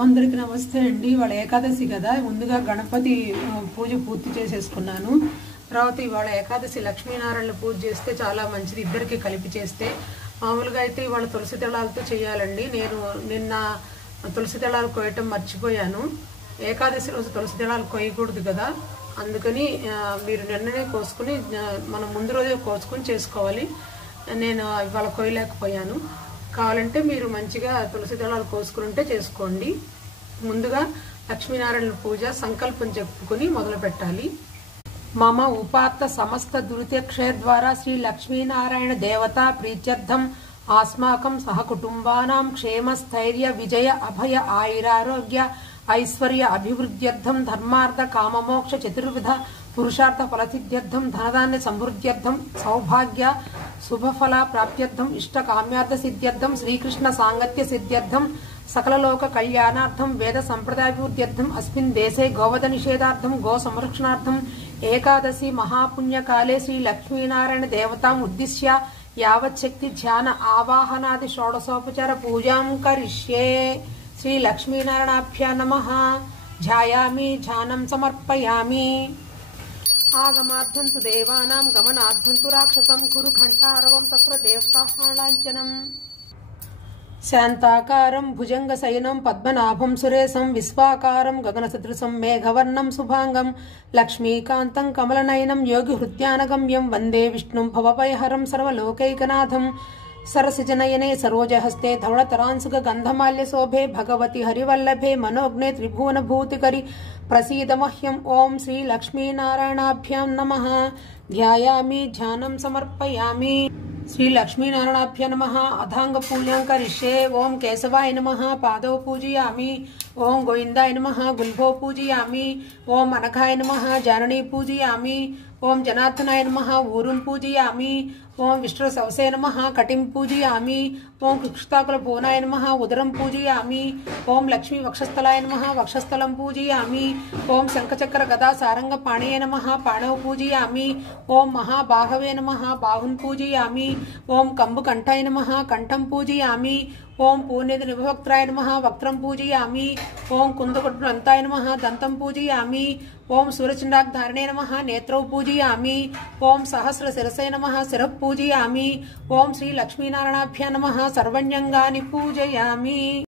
అందరికి నమస్తే అండి। ఇవాళ ఏకాదశి కదా, ముందుగా గణపతి పూజ పూర్తి చేసేసుకున్నాను। తర్వాత ఇవాళ ఏకాదశి లక్ష్మీనారాయణ పూజ చేస్తే చాలా మంచిది, ఇద్దరికి కలిపి చేస్తే। మామూలుగా అయితే ఇవాళ తులసి దళాలతో చేయాలండి। నేను నిన్న తులసి దళాలు కోయటం మర్చిపోయాను। ఏకాదశి రోజు తులసి దళాలు కోయకూడదు కదా, అందుకని మీరు నిన్ననే కోసుకుని మనం ముందు రోజే కోసుకుని చేసుకోవాలి। నేను ఇవాళ కోయలేకపోయాను। కావాలంటే మీరు మంచిగా తులసి దళాలు కోసుకుంటే చేసుకోండి। ముందుగా లక్ష్మీనారాయణ పూజ సంకల్పం చెప్పుకుని మొదలు పెట్టాలి। మమ ఉపాత్త సమస్త దురితక్షయ ద్వారా శ్రీ లక్ష్మీనారాయణ దేవతా ప్రీత్యర్థం ఆస్మాకం సహ కుటుంబానాం క్షేమ స్థైర్య విజయ అభయ ఆయురారోగ్య ఐశ్వర్య అభివృద్ధ్యర్థం ధర్మార్థ కామమోక్ష చతుర్విధ పురుషార్థ ఫలసిద్ధ్యర్థం ధనధాన్య సమృద్ధ్యర్థం సౌభాగ్య శుభఫల ప్రాప్త్యర్థం ఇష్ట కామ్యార్థ సిద్ధ్యర్థం శ్రీకృష్ణ సాంగత్య సిద్ధ్యర్థం సకల లోక కళ్యాణార్థం వేద సంప్రదాయాభివృద్ధ్యర్థం అస్మిన్ దేశే గోవధ నిషేధార్థం గో సంరక్షణార్థం ఏకాదశి మహాపుణ్యకాలే శ్రీ లక్ష్మీనారాయణ దేవతాం ఉద్దిశ్య యావచ్చక్తి ధ్యాన ఆవాహనాది షోడశోపచార పూజాం కరిష్యే। శ్రీ లక్ష్మీనారాయణాభ్యో నమః। ధ్యాయామి ధ్యానం సమర్పయామి। ఆగమార్థం తు దేవానాం గమనార్థం తు రాక్షసం కురు ఘంటారవం తత్ర దేవతాహ్లాంఛనం। శాంతాకారం భుజంగ శయనం పద్మనాభం సురేశం విశ్వాకారం గగన సదృశం మేఘవర్ణం శుభాంగం లక్ష్మీకాంతం కమలనయనం యోగి హృద్యానగమ్యం వందే విష్ణుం భవభయహరం సర్వలోకైకనాథం। सरसिजनयने सरोजहस्ते धवलतरांसुक गंधमाल्य शोभे भगवती हरिवल्लभे मनोज्ञे त्रिभुवन भूतिकरि प्रसीद मह्यम। ओम श्री लक्ष्मीनारायणाभ्यां नमः। ध्यायामि ध्यानं समर्पयामि। श्री लक्ष्मीनारायणाभ्य नमः। अधांग पूजां करिष्ये। ओम केशवाय नमः। पादौ पूजयामि। ओम गोविंदाय नमः। गुल्भो पूजयामि। ओम अनघाय नमः। जाननी पूजयामि। ओम जनार्दनाय नमः। ऊरुं पूजयामि। ओम विष्णुसवसे नमः। कटिं पूजयामि। ओम कृक्षताकुलपूर्णाय नमः। उदरं पूजयामि। ओम लक्ष्मी वक्षस्थलाय नमः। वक्षस्थलं पूजयामि। ओम शंखचक्र गदा सारंग पाणये नमः। पाणौ पूजयामि। ओम महाबाहवे नमः। बाहुं पूजयामि। ओम कंबुकंठाय नमः। कंठं पूजयामि। ओम पूर्णिद निभवक्त्राय नमः। वक्त्रं पूजयामि। ओम कुंदकुट्टंताय नमः। दंतं पूजयामि। ओम सूर्यचंडाधारणे नमः। नेत्रौ पूजयामि। ओम सहस्र शिरसे नमः। शिरः पूजयामि। ओम श्री लक्ष्मीनारायणाभ्यां नमः। सर्वण्यंगानि पूजयामि।